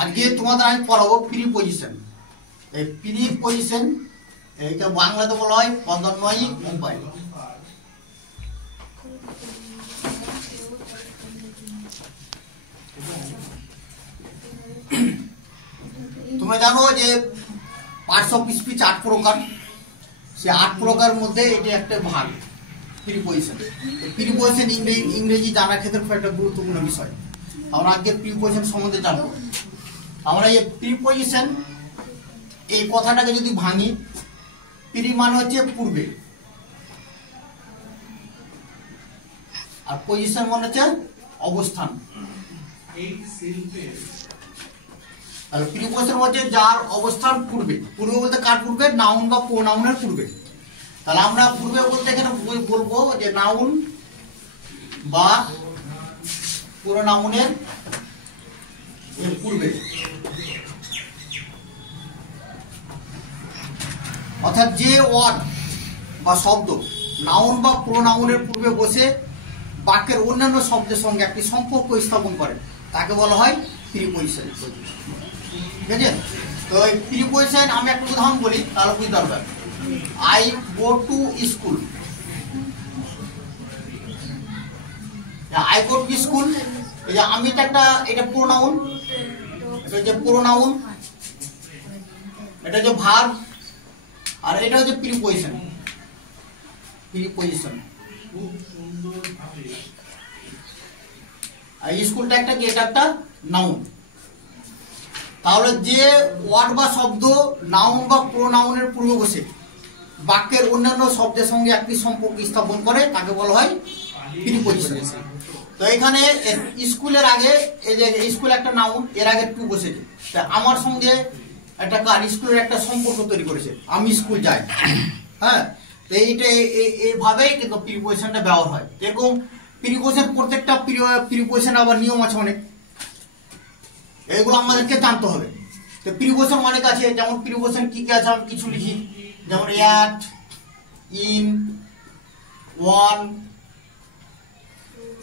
আজকে তোমাদের আমি পড়াবো প্রিপজিশন। এই প্রিপজিশন এইটা বাংলাতে বলা হয় পদান্বয়ী উপায়। তুমি জানো যে পার্টস অফ স্পিচ 8 প্রকার, সে 8 প্রকার মধ্যে এটা একটা ভাগ প্রিপজিশন। প্রিপজিশন ইংরেজি জানার ক্ষেত্রে খুব একটা গুরুত্বপূর্ণ বিষয়। আমরা আজকে প্রিপজিশন সম্বন্ধে জানবো। আমরা এই প্রিপজিশন এই কথাটাকে যদি ভাঙি, প্রি মানে হচ্ছে পূর্বে, আর পজিশন মানে হচ্ছে অবস্থান। তাহলে প্রিপজিশন হচ্ছে যার অবস্থান পূর্বে। পূর্বে বলতে কার পূর্বে? নাউন বা প্রোনাউনের পূর্বে। তাহলে আমরা পূর্বে বলতে এখানে বলবো যে নাউন বা প্রোনাউনের পূর্বে, অর্থাৎ যে ওয়ার্ড বা শব্দ নাউন বা প্রোনাউনের পূর্বে বসে বাক্যের অন্যান্য শব্দের সঙ্গে একটি সম্পর্ক স্থাপন করে তাকে বলা হয় প্রিপজিশন। ঠিক আছে? তো এই প্রিপজিশন আমি একটা উদাহরণ বলি, তাহলে বুঝতে পারবেন। I go to school. I go to school, এই যে আমি এটা প্রোনাউন, এটা হচ্ছে প্রোনাউন, এটা হচ্ছে ভার্ব, আর এটা হচ্ছে প্রিপজিশন। প্রিপজিশন আর স্কুলটা একটা কি? এটা একটা নাউন। তাহলে যে ওয়ার্ড বা শব্দ নাউন বা প্রোনাউনের পূর্বে বসে বাক্যের অন্যান্য শব্দের সঙ্গে একটি সম্পর্ক স্থাপন করে তাকে বলা হয় প্রিপজিশন। তো এখানে স্কুলের আগে, এই যে স্কুল একটা নাউন, এর আগে টু বসেছে, আমার সঙ্গে একটা কার স্কুলের একটা সম্পর্ক তৈরি করেছে, আমি স্কুল যাই। হ্যাঁ, তো এইটা এইভাবেই কিন্তু প্রিপজিশনটা ব্যবহার হয়। এরকম প্রিপজিশন, প্রত্যেকটা প্রিপজিশন আবার নিয়ম আছে অনেক, এগুলো আমাদেরকে জানতে হবে। তো প্রিপজিশন অনেক আছে, যেমন প্রিপজিশন কি কি আছে আমি কিছু লিখি, যেমন at, in, on,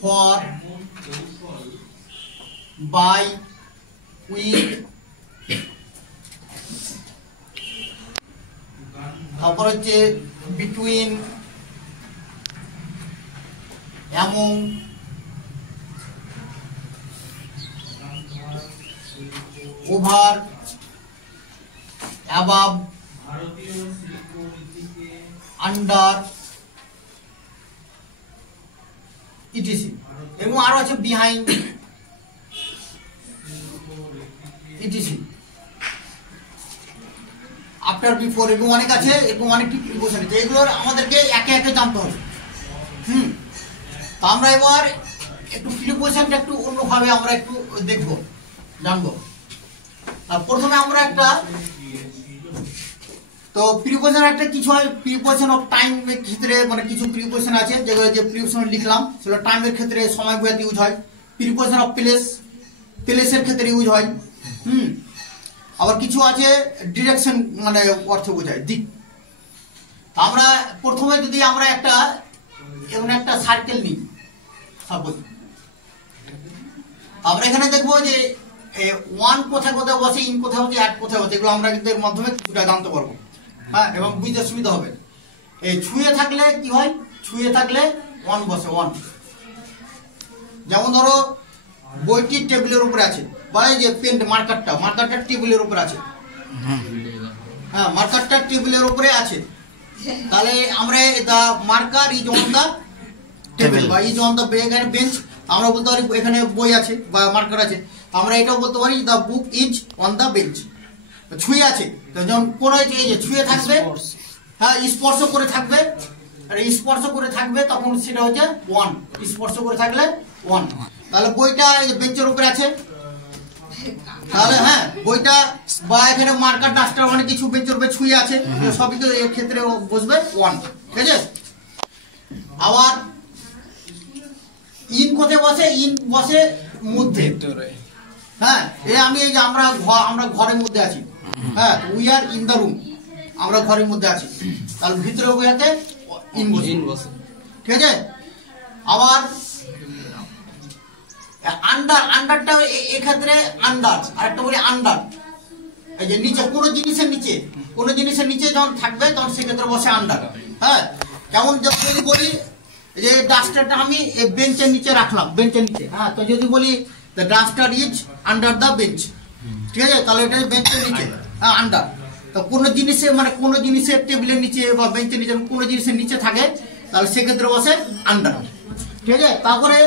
for, by, with, তারপর হচ্ছে between, among, over, above, under, etc. এবং আরো আছে বিহাইন্ড, ইটিসি, আফটার, বিফোর, এবং অনেক আছে, এবং অনেকটি প্রিপজিশন আছে। এগুলো আমাদেরকে একে একে জানতে হবে। তো আমরা এবার একটু প্রিপজিশনটা একটু অন্যভাবে আমরা একটু দেখবো, জানবো। প্রথমে আমরা একটা, তো প্রিপজিশন একটা কিছু হয়, প্রিপজিশন অফ টাইম এর ক্ষেত্রে মানে কিছু প্রিপজিশন আছে যেগুলো যে প্রিপজিশন লিখলাম সেগুলো টাইমের ক্ষেত্রে সময় বোঝাতে ইউজ হয়। প্রিপজিশন অফ প্লেস, প্লেসের ক্ষেত্রে ইউজ হয়। আবার কিছু আছে ডিরেকশন মানে অর্থ বোঝায়, দিক। আমরা প্রথমে যদি আমরা একটা এমন একটা সার্কেল নিই, সাপোজ আমরা এখানে দেখবো যে ওয়ান কোথায় কোথায় বসে, ইন কোথায় বসে, অ্যাট কোথায় বসে, এগুলো আমরা কিন্তু এর মাধ্যমে কিছুটা জানতে পারবো। হ্যাঁ, এবং বুঝতে সুবিধা হবে। এই ছুঁয়ে থাকলে কি হয়? ছুঁয়ে থাকলে ওয়ান বসে, ওয়ান। যেমন ধরো বইটি টেবিলের উপরে আছে, বা এই যে পেন মার্কারটা টেবিলের উপরে আছে। হ্যাঁ, মার্কারটা টেবিলের উপরে আছে, তাহলে আমরা the marker is on the table বা ইজ অন দা বেঞ্চ, আমরা বলতে পারি এখানে বই আছে বা মার্কার আছে। আমরা এটাও বলতে পারি the book is on the bench. ছুঁয়ে আছে, যখন কোন এই যে ছুঁয়ে থাকবে, হ্যাঁ স্পর্শ করে থাকবে, আর স্পর্শ করে থাকবে তখন সেটা হচ্ছে ওয়ান। স্পর্শ করে থাকলে ওয়ান। তাহলে বইটা বেঞ্চের উপরে আছে, তাহলে হ্যাঁ বইটা বা এখানে মার্কার ডাস্টার অনেক কিছু বেঞ্চের উপরে ছুঁয়ে আছে, সবই তো এর ক্ষেত্রে বসবে ওয়ান। ঠিক আছে? আবার ইন কোথায় বসে? ইন বসে মধ্যে। হ্যাঁ, আমি এই যে আমরা ঘরের মধ্যে আছি। হ্যাঁ, we are in the room, আমরা ঘরের মধ্যে আছি, তাহলে ভিতরে বোঝাতে ইন বসে। ঠিক আছে? আবার আন্ডারটা এক্ষেত্রে আন্ডার, আরেকটা বলি আন্ডার। এই যে নিচে কোনো জিনিসের নিচে যখন থাকবে তখন সেক্ষেত্রে বসে আন্ডার। হ্যাঁ, যেমন যদি বলি যে ডাস্টারটা আমি বেঞ্চের নিচে রাখলাম, বেঞ্চের নিচে। হ্যাঁ, তো যদি বলি the duster is under the bench, ঠিক আছে, তাহলে এটা বেঞ্চের নিচে, হ্যাঁ, আন্ডার। তো কোনো জিনিসের টেবিলের নিচে বা বেঞ্চের নিচে কোনো জিনিসের নিচে থাকে তাহলে সেক্ষেত্রে বসে আন্ডার, ঠিক আছে। তারপরে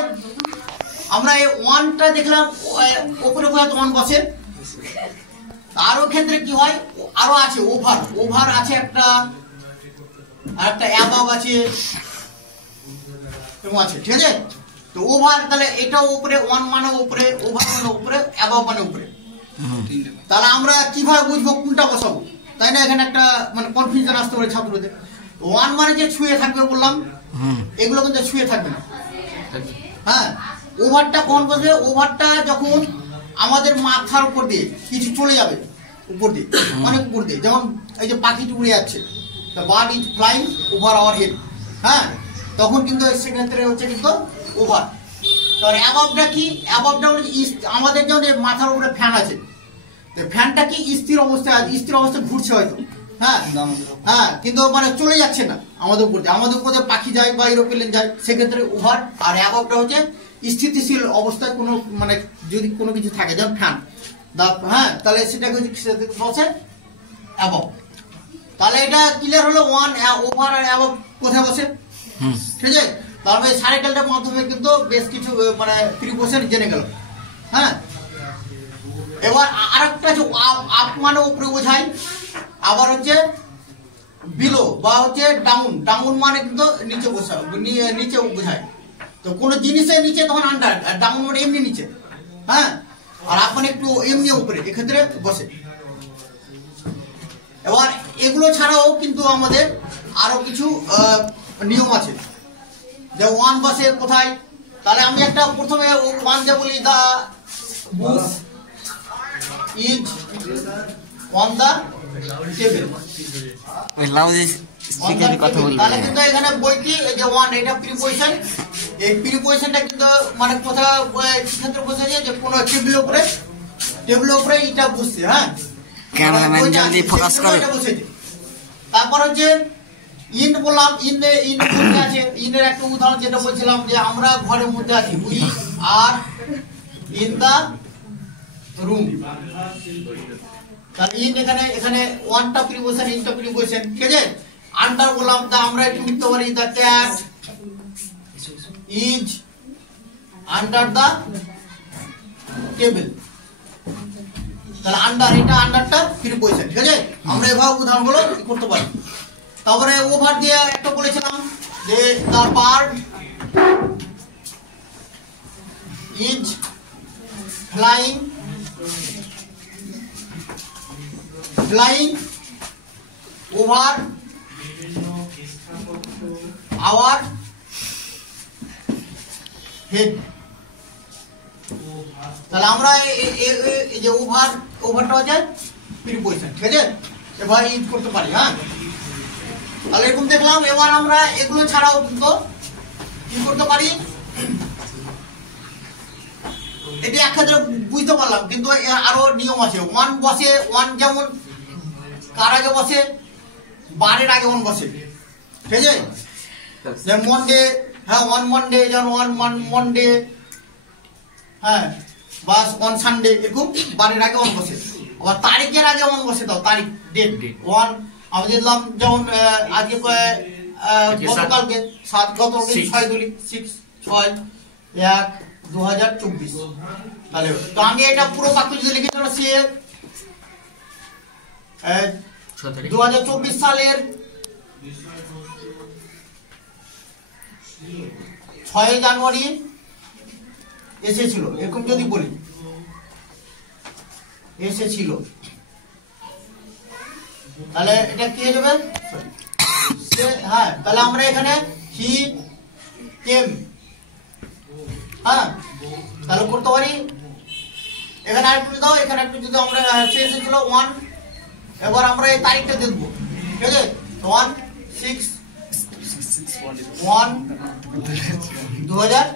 আমরা এই ওয়ানটা দেখলাম, ওপরে ওয়ান বসে। আরো ক্ষেত্রে কি হয়, আরো আছে ওভার আছে, একটা অ্যাবাভ আছে, আছে, ঠিক আছে। তো ওভার তাহলে এটাও উপরে, ওয়ান মানে উপরে, ওভার মানে উপরে, অ্যাবাভ মানে উপরে। তাহলে আমরা কিভাবে বুঝবো কোনটা বসাবো, তাই না? এখানে একটা মানে কনফিউশন আসতে পারে ছাত্রদের। ওয়ান মানে যে ছুঁয়ে থাকবে বললাম, এগুলো কিন্তু ছুঁয়ে থাকবে না। হ্যাঁ, ওভারটা কোন বসবে? ওভারটা যখন আমাদের মাথার উপর দিয়ে কিছু চলে যাবে, উপর দিয়ে, অনেক উপর দিয়ে, যেমন এই যে পাখিটি উড়ে যাচ্ছে, the bird is flying over our head, হ্যাঁ, তখন কিন্তু সেক্ষেত্রে হচ্ছে কিন্তু ওভার। তো অ্যাবাবটা কি? অ্যাবাবটা আমাদের যেমন মাথার উপরে ফ্যান আছে, তো ফ্যানটা কি স্থির অবস্থায় ঘুরছে হয়তো, হ্যাঁ, কিন্তু মানে চলে যাচ্ছে না আমাদের উপর দিয়ে। আমাদের উপর দিয়ে পাখি যায় বা এরোপ্লেন যায়, সেক্ষেত্রে ওভার। আর অ্যাবাবটা হচ্ছে স্থিতিশীল অবস্থায় কোনো মানে যদি কোনো কিছু থাকে, যেমন ফ্যান, হ্যাঁ, তাহলে সেটাকে বসে অ্যাবাব। তাহলে এটা ক্লিয়ার হলো, ওয়ান, ওভার আর অ্যাবাব কোথায় বসে, ঠিক আছে। তারপরে সার্কেলটার মাধ্যমে কিন্তু বেশ কিছু মানে প্রিপোজিশন জেনে গেল। হ্যাঁ, এবার আরেকটা আছে আপ মানে উপরে বোঝায়, আবার হচ্ছে বিলো বা হচ্ছে ডাউন মানে কিন্তু নিচে বোঝায়। তো কোনো জিনিসের নিচে তখন আন্ডার, আর ডাউন মানে এমনি নিচে, হ্যাঁ, আর আপ মানে একটু এমনি উপরে, এক্ষেত্রে বসে। এবার এগুলো ছাড়াও কিন্তু আমাদের আরো কিছু নিয়ম আছে, যে ওয়ান বসে কোথায়। তাহলে আমি একটা প্রথমে ওয়ান যে বলি, the book is on the table, তাহলে কিন্তু এখানে বইটি এই যে ওয়ান, এটা প্রিপোজিশন। এই প্রিপোজিশনটা কিন্তু মানে কোথাও ক্ষেত্রে বসেছে, যে কোনো টেবিলের উপরে এটা বসছে, হ্যাঁ, তারপর হচ্ছে ইন বললাম, ইন আছে। ইনের একটা উদাহরণ যেটা বলছিলাম, যে আমরা ঘরের মধ্যে আছি, we are in the room. তাহলে ইন এখানে ওয়ানটা প্রিপোজিশন, ইনটা প্রিপোজিশন, ঠিক আছে। আন্ডার বললাম, দা আমরা একটু লিখতে পারি, the cat is under the table. তাহলে আন্ডার, এটা আন্ডারটা প্রিপোজিশন, ঠিক আছে। আমরা এভাবে উদাহরণগুলো করতে পারি। তারপরে ওভার দিয়ে একটা বলেছিলাম, যে the bird is flying over our head. তাহলে আমরা এই যে ওভারটা হচ্ছে প্রিপোজিশন, ঠিক আছে, এবার ইউজ করতে পারি। হ্যাঁ, তাহলে এরকম দেখলাম। এবার আমরা এগুলো ছাড়াও কিন্তু কি করতে পারি, এটি এক ক্ষেত্রে বুঝতে পারলাম, কিন্তু আরো নিয়ম আছে। ওয়ান বসে, ওয়ান যেমন কার আগে বসে, বারের আগে ওয়ান বসে, ঠিক আছে। যেমন মনডে, হ্যাঁ, ওয়ান মনডে, যেমন ওয়ান মনডে, হ্যাঁ, বা ওয়ান সানডে, এরকম বারের আগে ওয়ান বসে। আবার তারিখের আগে ওয়ান বসে, দাও তারিখ, ডেট ওয়ান। আমি দেখলাম যেমন আজকে গতকালকে 7, গতকালকে 6/6/2024। তাহলে তো আমি এটা পুরো বাক্য যদি লিখে দিলাম, সে 2024 সালের 6 জানুয়ারি এসেছিল, এরকম যদি বলি, এসেছিল, তাহলে এটা কি হয়ে যাবে? হ্যাঁ, তাহলে আমরা এখানে হি কেম, হ্যাঁ, তাহলে করতে পারি। এখানে আরেকটু দাও, এখানে একটু যদি আমরা এসেছিল 1, এবার আমরা এই তারিখটা দেখবো, ঠিক আছে। 1/6/1/2024,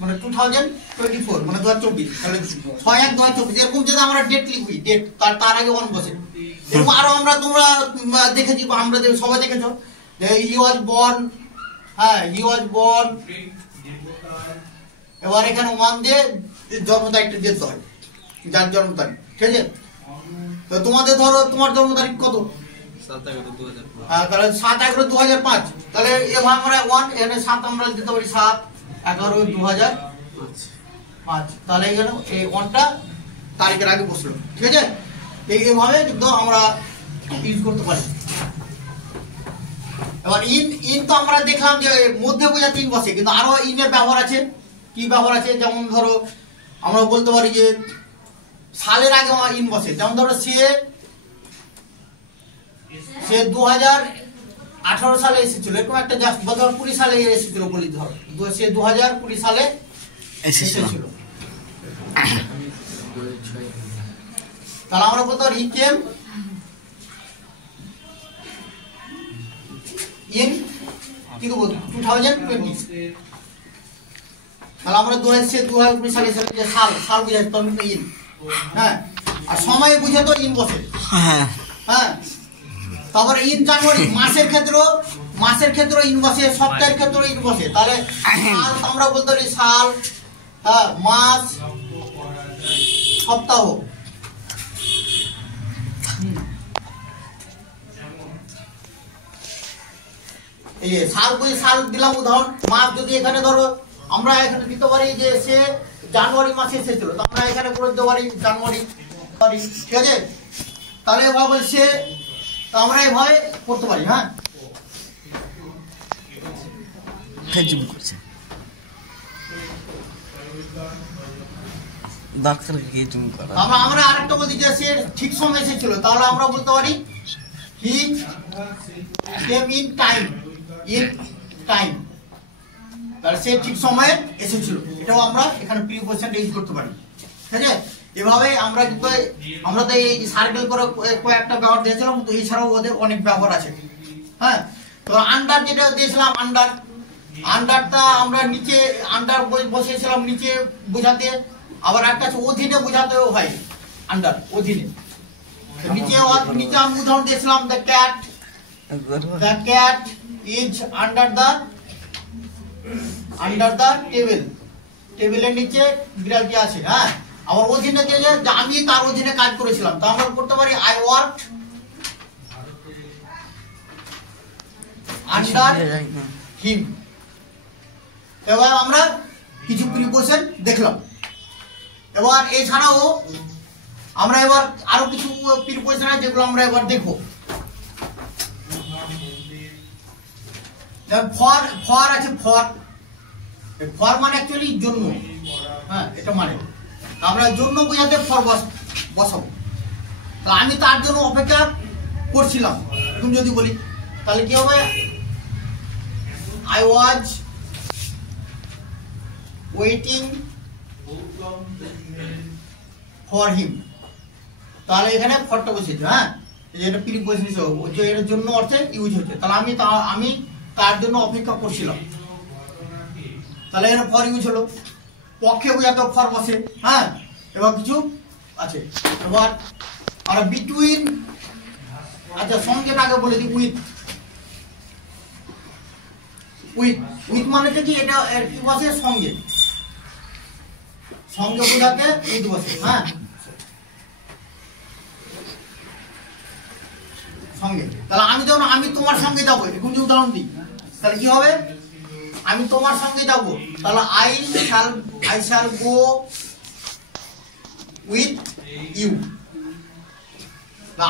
মানে 2024 মানে 2024, তাহলে 6/1/2024 এরকম যদি আমরা ডেট লিখি, ডেট তার আগে 1 বসে। এরকম আরো তোমরা দেখেছি, আমরা সবাই দেখেছো যে হি ওয়াজ বর্ন, হ্যাঁ হি ওয়াজ বর্ন, এবার এখানে 1 দিয়ে জন্ম তারিখটা দিতে হয়, যার জন্ম তারিখ, ঠিক আছে? তো তোমাদের ধরো তোমার জন্ম তারিখ কত? 7/11/2005। হ্যাঁ, তাহলে 7/11/2005, তাহলে এভাবে আমরা 1 এখানে 7 আমরা দিতে পারি, 7/11/2005, তাহলে এখানে এই 1টা তারিখের আগে বসলো, ঠিক আছে? এইভাবে কিন্তু আমরা ইউজ করতে পারি। এবার ইন তো আমরা দেখলাম যে মধ্যে বোঝাতে ইন বসে, কিন্তু আরো ইনের ব্যবহার আছে। কি ব্যবহার আছে? যেমন ধরো আমরা বলতে পারি যে সালের আগে ইন বসে, যেমন ধরো সে 2018 সালে এসেছিল, এরকম একটা জাস্ট 2020 সালে এসেছিল বলি, ধরো সে 2020 সালে এসেছিল, তাহলে আমরা বলতে পারি হি কেম ইন কি দেবো 2020, তাহলে আমরা 2020 সালে যে সাল বুঝাই তো ইন, হ্যাঁ, আর সময় বুঝে তো ইন বসে, হ্যাঁ। তারপরে ইন জানুয়ারি মাসের ক্ষেত্রে ইন বসে, সপ্তাহের ক্ষেত্রে ইন বসে, তাহলে সাল আমরা বলতে পারি সাল, হ্যাঁ, মাস, সপ্তাহ। এই সাল দিলাম উদাহরণ। মাস যদি এখানে ধরো আমরা এখানে দিতে পারি যে সে জানুয়ারি মাসে এসেছিল, তো আমরা এখানে করে দিতে পারি জানুয়ারি, ঠিক আছে? তাহলে এভাবে সে, তো আমরা এভাবে করতে পারি, হ্যাঁ। আমরা আরেকটা বলছি যে সে ঠিক সময় এসেছিল, তাহলে আমরা বলতে পারি হি কেম ইন টাইম, তাহলে সে ঠিক সময়ে এসেছিল, এটাও আমরা এখানে প্রিপোজিশনটা ইউজ করতে পারি, ঠিক আছে? এভাবে আমরা কিন্তু আমরা তো এই সার্কেল করে কয়েকটা ব্যবহার দিয়েছিলাম, তো এছাড়াও ওদের অনেক ব্যবহার আছে, হ্যাঁ। তো আন্ডার যেটা দিয়েছিলাম, আন্ডারটা আমরা নিচে আন্ডার বসিয়েছিলাম নিচে বোঝাতে, আবার একটা আছে অধীনে বোঝাতেও হয়, আন্ডার অধীনে। নিচে আমি উদাহরণ দিয়েছিলাম the cat is under the টেবিলের নিচে বিড়ালটি আছে, হ্যাঁ। আবার অধীনে যে আমি তার অধীনে কাজ করেছিলাম, তো আমরা করতে পারি আই ওয়ার্কড আন্ডার হিম। এবার আমরা কিছু প্রিপোজিশন দেখলাম। এবার এছাড়াও আমরা এবার আরো কিছু প্রিপোজিশন আছে যেগুলো আমরা এবার দেখবো। ফর আছে, ফর মানে অ্যাকচুয়ালি জন্য, হ্যাঁ, এটা মানে আমরা জন্য বোঝাতে ফর বসাবো। তা আমি তার জন্য অপেক্ষা করছিলাম, তুমি যদি বলি তাহলে কি হবে? I was waiting for him, তাহলে এখানে ফরটা বসেছে, হ্যাঁ, এটা প্রিপোজিশন হিসেবে যে এর জন্য অর্থে ইউজ হচ্ছে, তাহলে আমি তার জন্য অপেক্ষা করছিলাম, তাহলে এখানে ফর ইউজ হলো। পক্ষে বোঝাতে ফর বসে, হ্যাঁ। এবার কিছু আছে, এবার আর বিটুইন, আচ্ছা সঙ্গে আগে বলে দিই উইথ মানে কি এটা কি বসে? সঙ্গে বোঝাতে উইথ বসে, হ্যাঁ, সঙ্গে। তাহলে আমি তোমার সঙ্গে যাবো, এখন যে উদাহরণ দিই, তাহলে কি হবে? আমি তোমার সঙ্গে যাবো, তাহলে I shall go with you,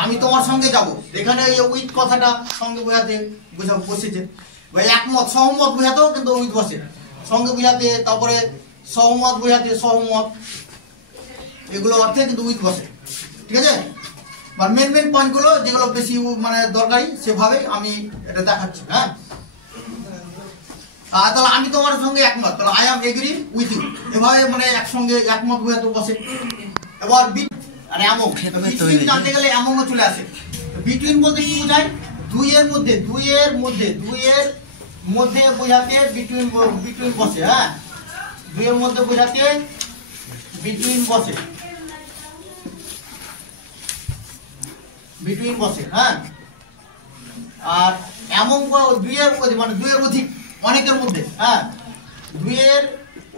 আমি তোমার সঙ্গে যাব। এখানে এই উইথ কথাটা সঙ্গে বোঝাতে বসেছে, একমত সহমত বোঝাতেও কিন্তু উইথ বসে, সঙ্গে বোঝাতে, তারপরে সহমত বোঝাতে সহমত, এগুলো অর্থে কিন্তু উইথ বসে, ঠিক আছে? বা মেন পয়েন্টগুলো যেগুলো বেশি মানে দরকারি সেভাবে আমি এটা দেখাচ্ছি, হ্যাঁ। তাহলে আমি তোমার সঙ্গে একমত, তাহলে I am agree with you, এভাবে মানে একসঙ্গে একমত বোঝাতে বসে। এবার বিটুইন জানতে গেলে এমনও চলে আসে। বিটুইন বলতে কি বোঝায়? দুইয়ের মধ্যে বোঝাতে বিটুইন বসে, হ্যাঁ। দুইয়ের মধ্যে বোঝাতে বিটুইন বসে, বিটুইন বসে। হ্যাঁ, আর এমন দুইয়ের মানে দুইয়ের অধিক, অনেকের মধ্যে। হ্যাঁ, দুইয়ের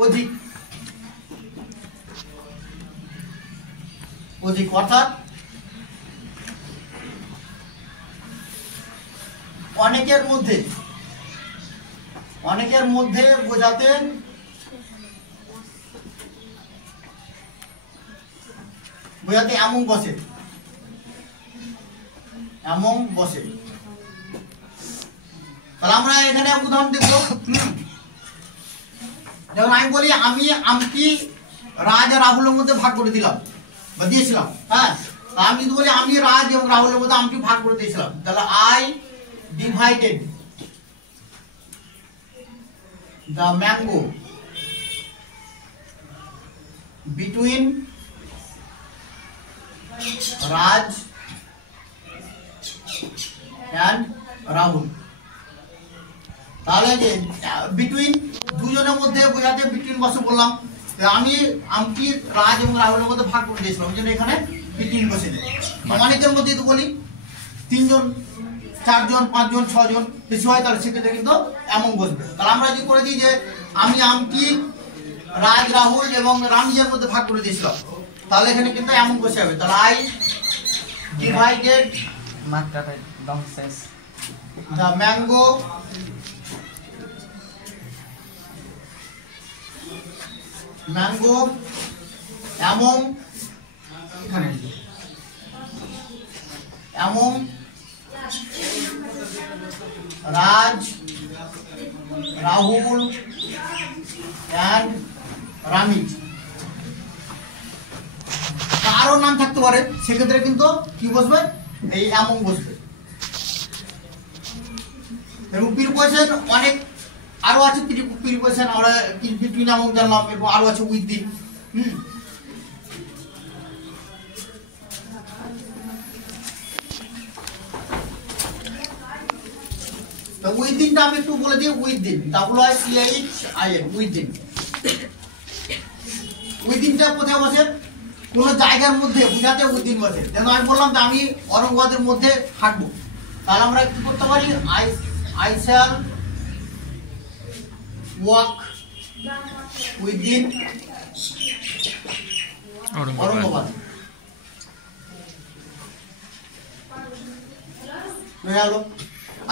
অধিক, অধিক অর্থাৎ অনেকের মধ্যে, অনেকের মধ্যে বোঝাতে বোঝাতে এমন বসে, এমন বসে। তাহলে আমরা এখানে উদাহরণ দেখব। যেমন আমি বলি আমি আমটি রাজ আর রাহুলের মধ্যে ভাগ করে দিলাম বা দিয়েছিলাম। হ্যাঁ, আমি যদি বলি আমি রাজ এবং রাহুলের মধ্যে আমটি ভাগ করে দিয়েছিলাম, তাহলে I divided the mango between Raj and Rahul। তাহলে যে বিটুইন দুজনের মধ্যে বোঝাতে বিটুইন বসে বললাম, আমি আমটি রাজ এবং রাহুলের মধ্যে ভাগ করে দিয়েছিলাম, ওই জন্য এখানে বিটুইন বসে দেয়। অনেকের মধ্যে তো বলি তিনজন, চারজন, পাঁচজন, ছজন বেশি হয়, তাহলে সেক্ষেত্রে কিন্তু এমন বসবে। তাহলে আমরা যদি করে দিই যে আমি আমটি রাজ, রাহুল এবং রামজির মধ্যে ভাগ করে দিয়েছিলাম, তাহলে এখানে কিন্তু এমন বসে যাবে। তাহলে I divided the mango among, এখানে among Raj, Rahul and Ramit। আরো নাম থাকতে পারে, সেক্ষেত্রে কিন্তু কি বসবে, এই among বসবে। এবং প্রিপোজিশন অনেক আরো আছে, প্রিপোজিশন আমরা বিটুইন among জানলাম, এবং আরো আছে উইথিন। উইথিনটা আমি একটু বলে দিই। Within, WITHIN, within. উইথিনটা কোথায় বসে, কোন জায়গার মধ্যে বোঝাতে উইথিন বসে। যেমন আমি বললাম যে আমি অরঙ্গাবাদের মধ্যে হাঁটবো, তাহলে আমরা কি করতে পারি, I shall walk within Aurangabad।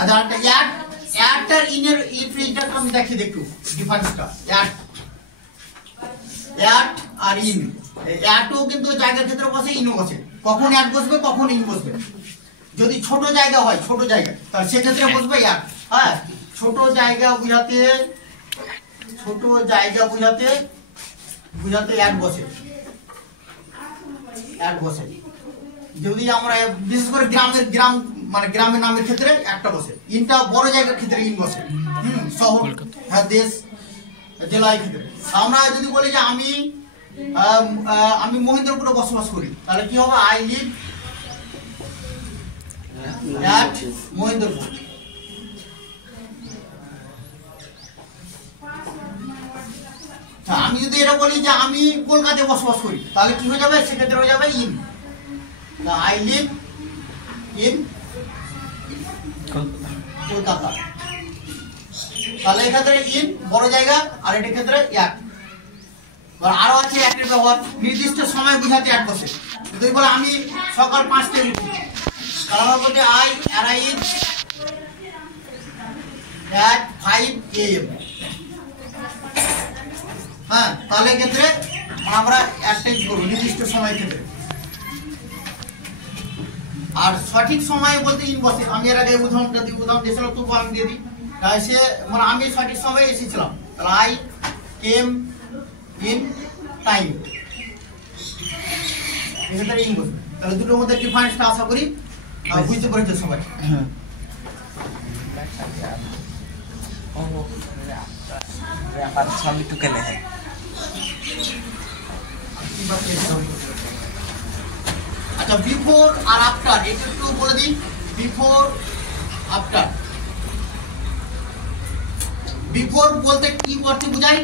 আচ্ছা, একটা ইনের ইনটা আমি দেখিয়ে দেখু ডিফারেন্সটা। অ্যাট আর ইন, অ্যাটও কিন্তু জায়গার ক্ষেত্রে বসে, ইনও বসে। কখন অ্যাট বসবে, কখন ইন বসবে। যদি ছোট জায়গা হয়, ছোট জায়গা, তাহলে সেক্ষেত্রে বসবে অ্যাট। হ্যাঁ, ছোট জায়গা বুঝাতে, ছোট জায়গা বুঝাতে বুঝাতে অ্যাট বসে, অ্যাট বসে। যদি আমরা বিশেষ করে গ্রাম মানে গ্রামের নামের ক্ষেত্রে একটা বসে। ইনটা বড় জায়গার ক্ষেত্রে ইন বসে, শহর, হ্যাঁ, দেশ, জেলার ক্ষেত্রে। আমরা যদি বলি যে আমি মহেন্দ্রপুরে বসবাস করি, তাহলে কি হবে, আই লিভ at মহেন্দ্রপুর। আমি যদি এটা বলি যে আমি কলকাতায় বসবাস করি, তাহলে কি হয়ে যাবে, সেক্ষেত্রে হয়ে যাবে in, I live in Kolkata. তাহলে এক্ষেত্রে ইন বড় জায়গা, আর এটার ক্ষেত্রে এক। আরো আছে একটা ব্যবহার, নির্দিষ্ট সময় বুঝাতে এক বসে। যদি বলে আমি সকাল 5টায় উঠি, তাহলে আমরা বলতে I arrive at 5 AM। হ্যাঁ, তাহলে ক্ষেত্রে আমরা একটাই করব, নির্দিষ্ট সময় ক্ষেত্রে। আর সঠিক সময় বলতে ইন বসে। আমি এর আগে উদাহরণ দিয়েছিলাম, তবু আমি দিয়ে দিই। সে মানে আমি সঠিক সময়ে এসেছিলাম, তাহলে I came in time, এক্ষেত্রে ইন বসবে। তাহলে দুটোর মধ্যে ডিফারেন্সটা আশা করি বুঝতে পেরেছে সবাই। আচ্ছা, বিফোর আর আফটার এটা একটু বলে দিই। বিফোর আফটার, বিফোর বলতে কি করতে বোঝায়,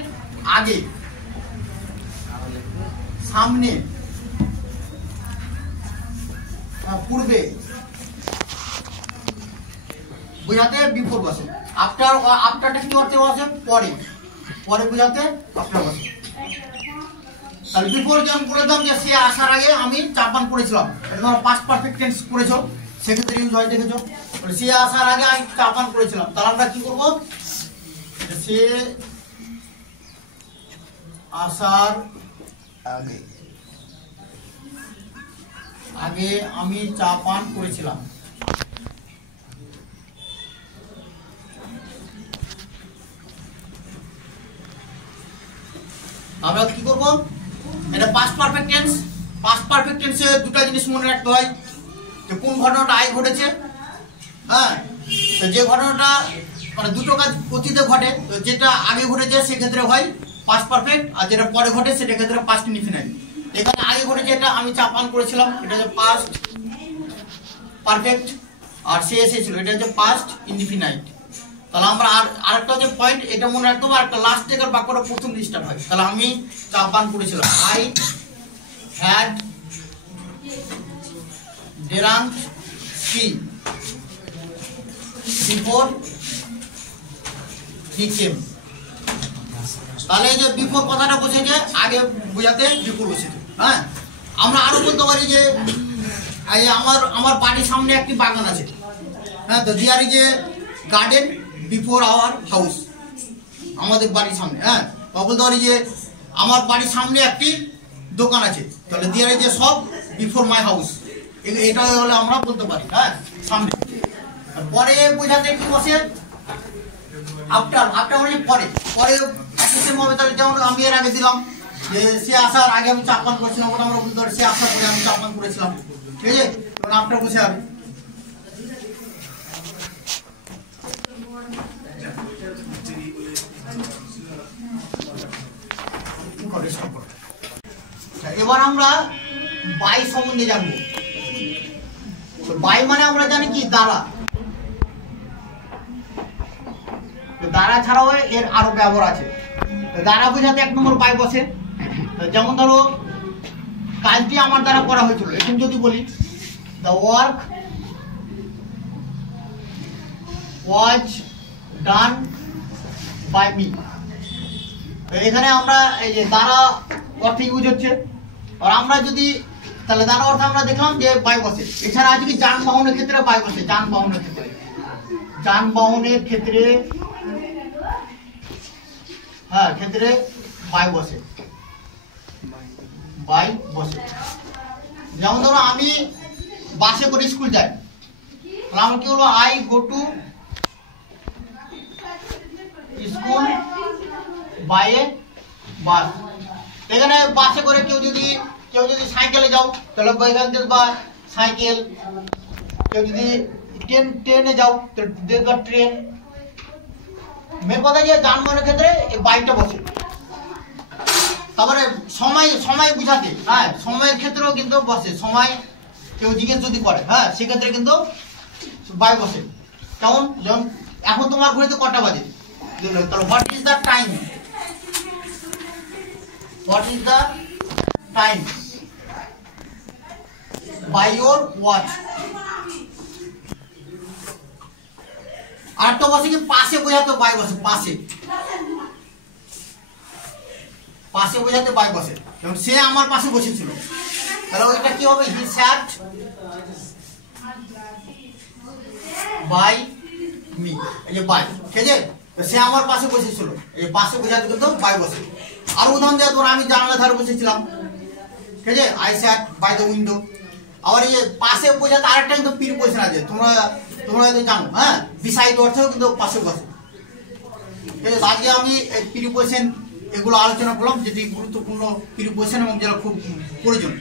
আগে। সামনে পূর্বে বোঝাতে বিফোর বসে। আফটারটা কি করতে বসে? পরে বোঝাতে আফটার বসে। তাহলে বিফোর যেমন বলেছিলাম যে সে আসার আগে আমি চাপান করেছিলাম, পাস্ট পারফেক্ট টেন্স করেছো, সেক্ষেত্রে ইউজ হয়, দেখেছো। সে আসার আগে আমি চাপান করেছিলাম, তাহলে আমরা কি করবো? সে আসার আগে আমি চা পান করেছিলাম। আমরা কি করব? এটা past perfect tense. Past perfect টেন্সে দুটো জিনিস মনে রাখতে হয়, যে কোন ঘটনাটা আগে ঘটেছে, হ্যাঁ, তো যে ঘটনাটা মানে দুটো কাজ অতীতে ঘটে, তো যেটা আগে ঘটেছে সেক্ষেত্রে হয় পাস্ট পারফেক্ট, আর যেটা পরে ঘটে সেটা ক্ষেত্রে পাস্ট ইনডিফিনাইট। এখানে আগে ঘটেছে, এটা আমি চা পান করেছিলাম, এটা হচ্ছে পাস্ট পারফেক্ট, আর সে এসেছিল, এটা হচ্ছে পাস্ট ইনডিফিনাইট। তাহলে আমরা আরেকটা যে পয়েন্ট এটা মনে রাখতে হবে, আরেকটা লাস্ট থেকে বাক্যটা প্রথম স্টার্ট হয়। তাহলে আমি চা পান করেছিলাম, I had drunk tea before he came. তাহলে এই যে বিফোর কথাটা বসেছে, আগে বোঝাতে বিফোর বসেছে। হ্যাঁ, আমরা আরো বলতে পারি যে আমার বাড়ির সামনে একটি বাগান আছে, হ্যাঁ, তো there is a garden before our house, আমাদের বাড়ির সামনে। হ্যাঁ, বা বলতে পারি যে আমার বাড়ির সামনে একটি দোকান আছে, তাহলে there is a shop before my house, এটা হলে আমরা বলতে পারি। হ্যাঁ, সামনে। পরে বোঝাতে কি বসে? আফটার মানে পরে হবে। তাহলে যেমন আমি এর আগে দিলাম যে সে আসার আগে আমি চা পান করেছিলাম, ওটা আমরা বলতে পারি সে আসার পরে আমি চা পান করেছিলাম, ঠিক আছে। তখন আফটার বসে হবে। এবার আমরা বাই সম্বন্ধে জানবো। বাই মানে আমরা জানি কি? দ্বারা। দ্বারা ছাড়াও এর আরো ব্যবহার আছে। দ্বারা বোঝাতে এক নম্বর বাই বসে। যেমন ধরো কাজটি আমার দ্বারা করা হয়েছিল, এখন যদি বলি the work was done by me, এখানে আমরা এই যে দ্বারা অর্থ ইউজ হচ্ছে। আর আমরা যদি তাহলে দ্বারা অর্থ আমরা দেখলাম যে বাই বসে। এছাড়া আছে কি? যানবাহনের ক্ষেত্রে বাই বসে। যানবাহনের ক্ষেত্রে হ্যাঁ ক্ষেত্রে বাই বসে। যেমন ধরো আমি বাসে করে স্কুল যাই, তাহলে আমরা কি বলবো? I go to school by a bus. এখানে বাসে করে কেউ যদি সাইকেলে যাও তাহলে বা সাইকেল, কেউ যদি ট্রেনে যাও তাহলে ট্রেন। মেন কথা যে যানবাহনের ক্ষেত্রে বাইকটা বসে। তারপরে সময় বুঝাতে, হ্যাঁ, সময়ের ক্ষেত্রেও কিন্তু বসে। সময় কেউ জিজ্ঞেস যদি করে, হ্যাঁ, সেক্ষেত্রে কিন্তু বাই বসে। যেমন এখন তোমার ঘড়িতে কটা বাজে? তাহলে what is the time? By your watch. আর তো বসে কি? পাশে বোঝাতে বাই বসে। পাশে বোঝাতে বাই বসে। যেমন সে আমার পাশে বসেছিল, তাহলে ওইটা কি হবে? হি স্যাট বাই মি। এই যে বাই, ঠিক আছে। সে আমার পাশে বসেছিল, এই পাশে বোঝাতে কিন্তু বাই বসে। আর উদাহরণ দেওয়া, ধরো আমি জানলা ধারে বসেছিলাম, ঠিক আছে, I sat by the window. আবার এই যে পাশে বোঝাতে আরেকটা কিন্তু প্রিপোজিশন আছে, তোমরা হয়তো জানো। হ্যাঁ, বিসাইড অর্থেও কিন্তু পাশে বসে, ঠিক আছে। আজকে আমি এই প্রিপোজিশন এগুলো আলোচনা করলাম, যেটি গুরুত্বপূর্ণ প্রিপোজিশন এবং যেটা খুব প্রয়োজন।